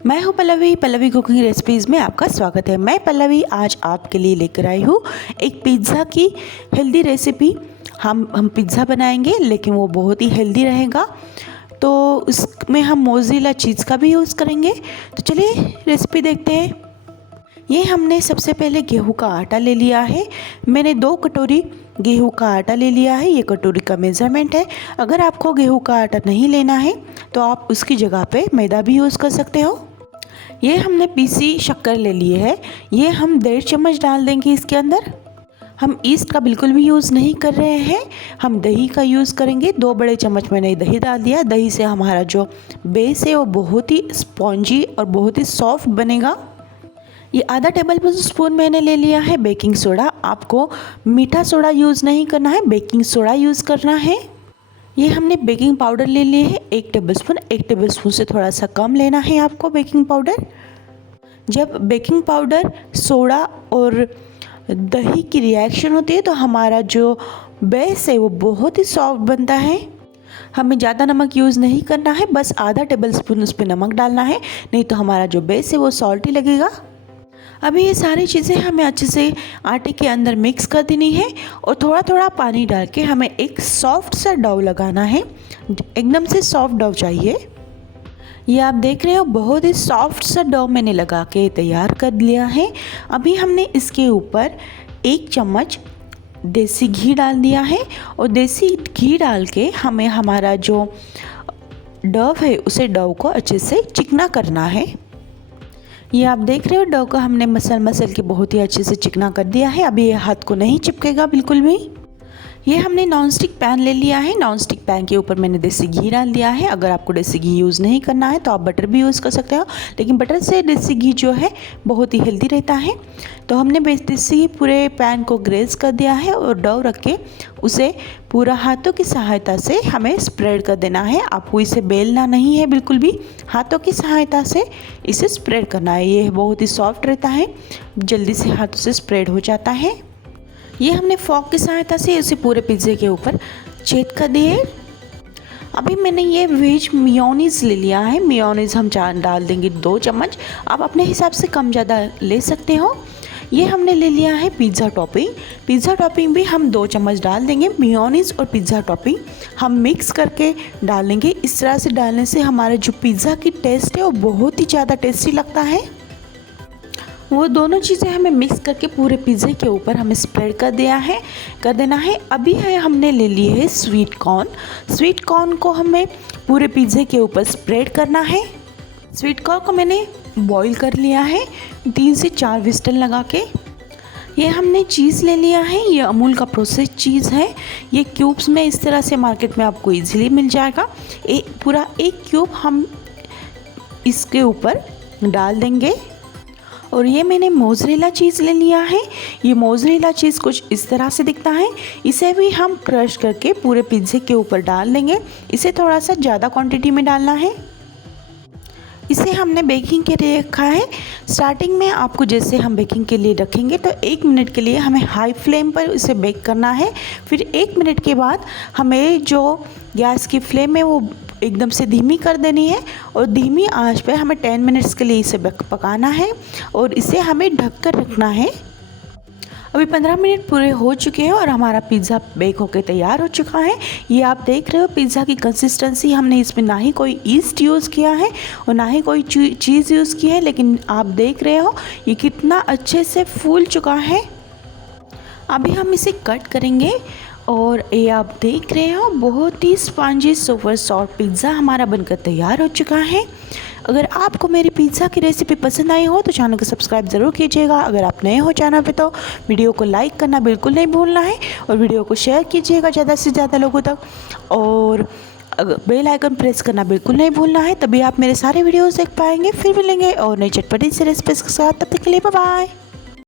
मैं हूँ Pallavi cooking recipes में आपका स्वागत है। मैं पल्लवी आज आपके लिए लेकर आई हूँ एक पिज़्ज़ा की हेल्दी रेसिपी। हम पिज़्ज़ा बनाएंगे लेकिन वो बहुत ही हेल्दी रहेगा, तो उसमें हम मोज़रेला चीज़ का भी यूज़ करेंगे। तो चलिए रेसिपी देखते हैं। ये हमने सबसे पहले गेहूं का आटा ले लिया है। मैंने 2 कटोरी गेहूं का आटा ले लिया है। ये कटोरी का मेज़रमेंट है। अगर आपको गेहूं का आटा नहीं लेना है तो आप उसकी जगह पे मैदा भी यूज़ कर सकते हो। ये हमने पीसी शक्कर ले लिए है। ये हम 1.5 चम्मच डाल देंगे इसके अंदर। हम ईस्ट का बिल्कुल भी यूज़ नहीं कर रहे हैं, हम दही का यूज़ करेंगे। 2 बड़े चम्मच मैंने दही डाल दिया। दही से हमारा जो बेस है वो बहुत ही स्पॉन्जी और बहुत ही सॉफ्ट बनेगा। ये आधा टेबल स्पून मैंने ले लिया है बेकिंग सोडा। आपको मीठा सोडा यूज़ नहीं करना है, बेकिंग सोडा यूज़ करना है। ये हमने बेकिंग पाउडर ले लिए है 1 टेबलस्पून। 1 टेबलस्पून से थोड़ा सा कम लेना है आपको बेकिंग पाउडर। जब बेकिंग पाउडर, सोडा और दही की रिएक्शन होती है तो हमारा जो बेस है वो बहुत ही सॉफ्ट बनता है। हमें ज़्यादा नमक यूज़ नहीं करना है, बस आधा टेबलस्पून उस पर नमक डालना है, नहीं तो हमारा जो बेस है वो सॉल्टी लगेगा। अभी ये सारी चीज़ें हमें अच्छे से आटे के अंदर मिक्स कर देनी है और थोड़ा थोड़ा पानी डाल के हमें एक सॉफ्ट सा डो लगाना है। एकदम से सॉफ्ट डो चाहिए। ये आप देख रहे हो बहुत ही सॉफ्ट सा डो मैंने लगा के तैयार कर लिया है। अभी हमने इसके ऊपर 1 चम्मच देसी घी डाल दिया है और देसी घी डाल के हमें हमारा जो डो है उसे डो को अच्छे से चिकना करना है। ये आप देख रहे हो डो को हमने मसल के बहुत ही अच्छे से चिकना कर दिया है। अभी ये हाथ को नहीं चिपकेगा बिल्कुल भी। ये हमने नॉनस्टिक पैन ले लिया है। नॉनस्टिक पैन के ऊपर मैंने देसी घी डाल दिया है। अगर आपको देसी घी यूज़ नहीं करना है तो आप बटर भी यूज़ कर सकते हो, लेकिन बटर से देसी घी जो है बहुत ही हेल्दी रहता है। तो हमने देसी पूरे पैन को ग्रेस कर दिया है और डो रख के उसे पूरा हाथों की सहायता से हमें स्प्रेड कर देना है। आपको इसे बेलना नहीं है, बिल्कुल भी हाथों की सहायता से इसे स्प्रेड करना है। ये बहुत ही सॉफ्ट रहता है, जल्दी से हाथों से स्प्रेड हो जाता है। ये हमने फॉक की सहायता से इसे पूरे पिज़्ज़े के ऊपर छेद कर दिए। अभी मैंने ये वेज मेयोनीज़ ले लिया है। मेयोनीज़ हम डाल देंगे 2 चम्मच। आप अपने हिसाब से कम ज़्यादा ले सकते हो। ये हमने ले लिया है पिज़्ज़ा टॉपिंग। पिज़्ज़ा टॉपिंग भी हम 2 चम्मच डाल देंगे। मेयोनीज़ और पिज़्ज़ा टॉपिंग हम मिक्स करके डालेंगे। इस तरह से डालने से हमारा जो पिज़्ज़ा की टेस्ट है वो बहुत ही ज़्यादा टेस्टी लगता है। वो दोनों चीज़ें हमें मिक्स करके पूरे पिज़्ज़े के ऊपर हमें स्प्रेड कर देना है। अभी हमने ले लिए है स्वीट कॉर्न। स्वीट कॉर्न को हमें पूरे पिज़्ज़े के ऊपर स्प्रेड करना है। स्वीट कॉर्न को मैंने बॉईल कर लिया है 3 से 4 विस्टल लगा के। ये हमने चीज़ ले लिया है। ये अमूल का प्रोसेस चीज़ है। ये क्यूब्स में इस तरह से मार्केट में आपको ईजिली मिल जाएगा। पूरा 1 क्यूब हम इसके ऊपर डाल देंगे। और ये मैंने मोज़रेला चीज़ ले लिया है। ये मोज़रेला चीज़ कुछ इस तरह से दिखता है। इसे भी हम क्रश करके पूरे पिज़्ज़े के ऊपर डाल देंगे। इसे थोड़ा सा ज़्यादा क्वांटिटी में डालना है। इसे हमने बेकिंग के लिए रखा है। स्टार्टिंग में आपको जैसे हम बेकिंग के लिए रखेंगे तो 1 मिनट के लिए हमें हाई फ्लेम पर इसे बेक करना है। फिर 1 मिनट के बाद हमें जो गैस की फ्लेम है वो एकदम से धीमी कर देनी है और धीमी आंच पे हमें 10 मिनट्स के लिए इसे पकाना है और इसे हमें ढक कर रखना है। अभी 15 मिनट पूरे हो चुके हैं और हमारा पिज़्ज़ा बेक होकर तैयार हो चुका है। ये आप देख रहे हो पिज़्ज़ा की कंसिस्टेंसी। हमने इसमें ना ही कोई ईस्ट यूज़ किया है और ना ही कोई चीज़ यूज़ की है, लेकिन आप देख रहे हो ये कितना अच्छे से फूल चुका है। अभी हम इसे कट करेंगे और ये आप देख रहे हो बहुत ही स्पॉन्जी सुपर सॉफ्ट पिज़्ज़ा हमारा बनकर तैयार हो चुका है। अगर आपको मेरी पिज़्ज़ा की रेसिपी पसंद आई हो तो चैनल को सब्सक्राइब ज़रूर कीजिएगा। अगर आप नए हो चैनल पे तो वीडियो को लाइक करना बिल्कुल नहीं भूलना है और वीडियो को शेयर कीजिएगा ज़्यादा से ज़्यादा लोगों तक, और बेल आइकन प्रेस करना बिल्कुल नहीं भूलना है, तभी आप मेरे सारे वीडियोज़ देख पाएंगे। फिर मिलेंगे और नई चटपटी सी रेसिपीज़ के साथ। तब तक के लिए बाय बाय।